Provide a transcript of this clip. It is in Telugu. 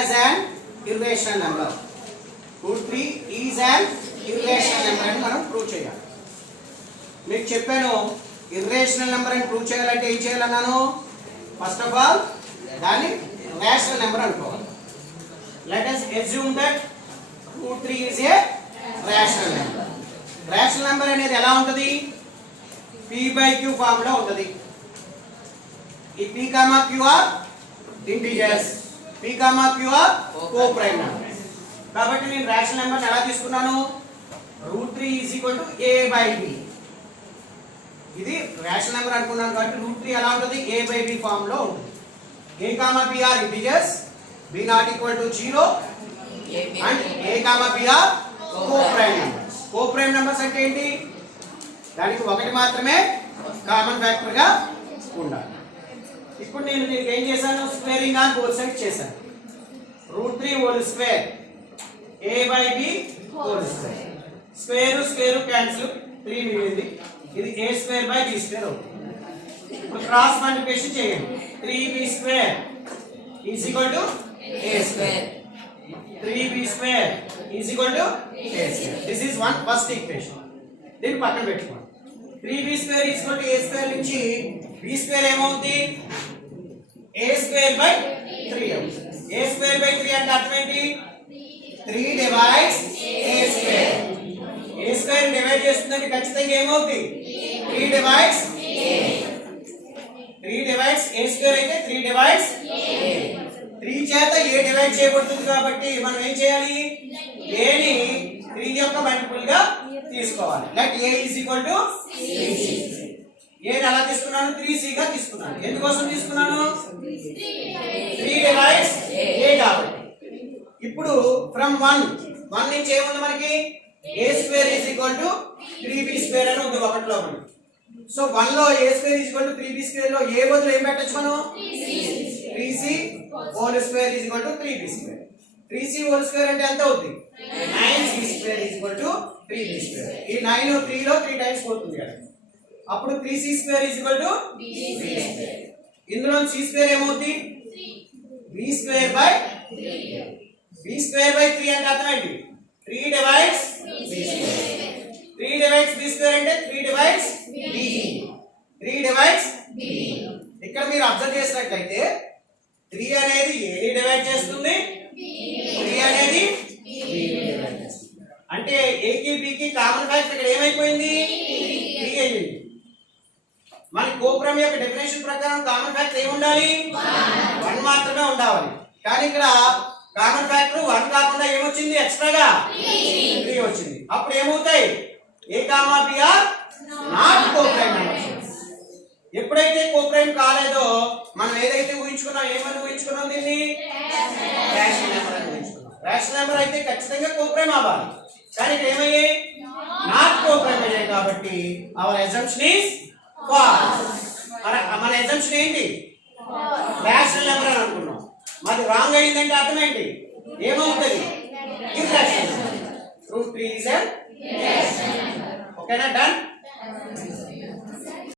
as an irrational number. Root 3 is an irrational number అని మనం ప్రూవ్ చేయాలి. మీకు చెప్పాను ఇర్రేషనల్ నెంబర్ అని ప్రూవ్ చేయాలంటే ఏం చేయాలన్నాను? ఫస్ట్ ఆఫ్ ఆల్ దాన్ని రేషనల్ నెంబర్ అనుకోవాలి. Let us assume that root 3 is a rational number. Rational number అనేది ఎలా ఉంటుంది? p/q ఫామ్ లో ఉంటుంది. ఈ p, q are integers, p, q are coprime numbers. కాబట్టి నేను రేషనల్ నెంబర్ ఎలా తీసుకున్నాను? √3 a/b. ఇది రేషనల్ నెంబర్ అనుకున్నాను కాబట్టి √3 ఎలా ఉంటుంది? a/b ఫామ్ లో ఉంటుంది. a, b are integers, b not equal to 0 and a, b are coprime numbers. Coprime numbers అంటే ఏంటి? దానికి ఒకటి మాత్రమే కామన్ ఫ్యాక్టర్ గా ఉండాలి. ఇప్పుడు నేను దీనికి ఏం చేశాను? స్క్వేరింగ్ ఆన్ బోత్ సైడ్ చేశాను. √3 whole square a/b whole square. Square cancel, 3 మిగిలింది. ఇది a²/b² అవుతుంది. ఇప్పుడు క్రాస్ మల్టిప్లికేషన్ చేయండి. 3b² = a². 3b² = a². This is one first equation. దీన్ని పక్కన పెట్టుకోండి. 3b² = a² నుంచి b² ఏమవుతుంది? a²/3 అవుతుంది. a²/3 అంటే అర్థం ఏంటి? 3 divides a². a² డివైడ్ చేస్తుందంటే ఖచ్చితంగా ఏమవుతుంది? 3 divides a. 3 divides a² అయితే 3 divides a. 3 చేత a డివైడ్ చేయబడుతుంది కాబట్టి మనం ఏం చేయాలి? a ని 3 యొక్క మల్టిపుల్ గా తీసుకోవాలి. Let a = 3c. a ని ఎలా తీసుకున్నాను? 3c గా తీసుకున్నాను. ఎందుకోసం తీసుకున్నాను? 3 divides a కాబట్టి. ఇప్పుడు ఫ్రమ్ 1 నుంచి ఏముంది మనకి? a² = 3b² అని ఉంది ఒకటిలో మనకి. సో 1 లో a² = 3b² లో a బదులు ఏం పెట్టొచ్చు మనం? 3c whole square = 3b². 3c whole square అంటే ఎంత అవుతుంది? 9c² = 3b². ఈ 9 3 లో 3 టైమ్స్ పోతుంది కదా. అప్పుడు 3c² = b². ఇందులో c² ఏమవుతుంది? b²/3. b²/3 అంటే అర్థం ఏంటి? 3 divides b². 3 divides b² అంటే 3 divides b. 3 divides b. ఇక్కడ మీరు అబ్జర్వ్ చేసినట్లయితే 3 అనేది a ని డివైడ్ చేస్తుంది, 3 అనేది b ని డివైడ్ చేస్తుంది. అంటే a కి b కి కామన్ ఫ్యాక్టర్ ఇక్కడ ఏమైపోయింది? 3 అయ్యింది. మన కోప్రైమ్ యొక్క డెఫినిషన్ ప్రకారం కామన్ ఫ్యాక్టర్ ఏమి ఉండాలి? 1 మాత్రమే ఉండాలి. కానీ ఇక్కడ కామన్ ఫ్యాక్టర్ 1 కాకుండా ఏమొచ్చింది? ఎక్స్ట్రాగా 3 వచ్చింది. అప్పుడు ఏమవుతాయి? a, b are not coprime numbers. ఎప్పుడైతే కోప్రైమ్ కాలేదో మనం ఏదైతే ఊహించుకున్నాం, ఏమని ఊహించుకున్నాం? దీన్ని రేషనల్ నెంబర్ అని ఊహించుకున్నాం. రేషనల్ నెంబర్ అయితే ఖచ్చితంగా కోప్రైమ్ అవ్వాలి. కానీ ఇక్కడ ఏమయ్యాయి? నాట్ కోప్రైమ్ అయ్యాయి. కాబట్టి అవర్ అజంప్షన్ ఈజ్ ఫాల్స్. మన అజంప్షన్ ఏంటి? రేషనల్ నెంబర్ అని అనుకున్నాం. మరి రాంగ్ అయిందంటే అర్థం ఏంటి? ఏమవుతుంది? Irrational. √3 is an irrational number. ఓకేనా? డన్.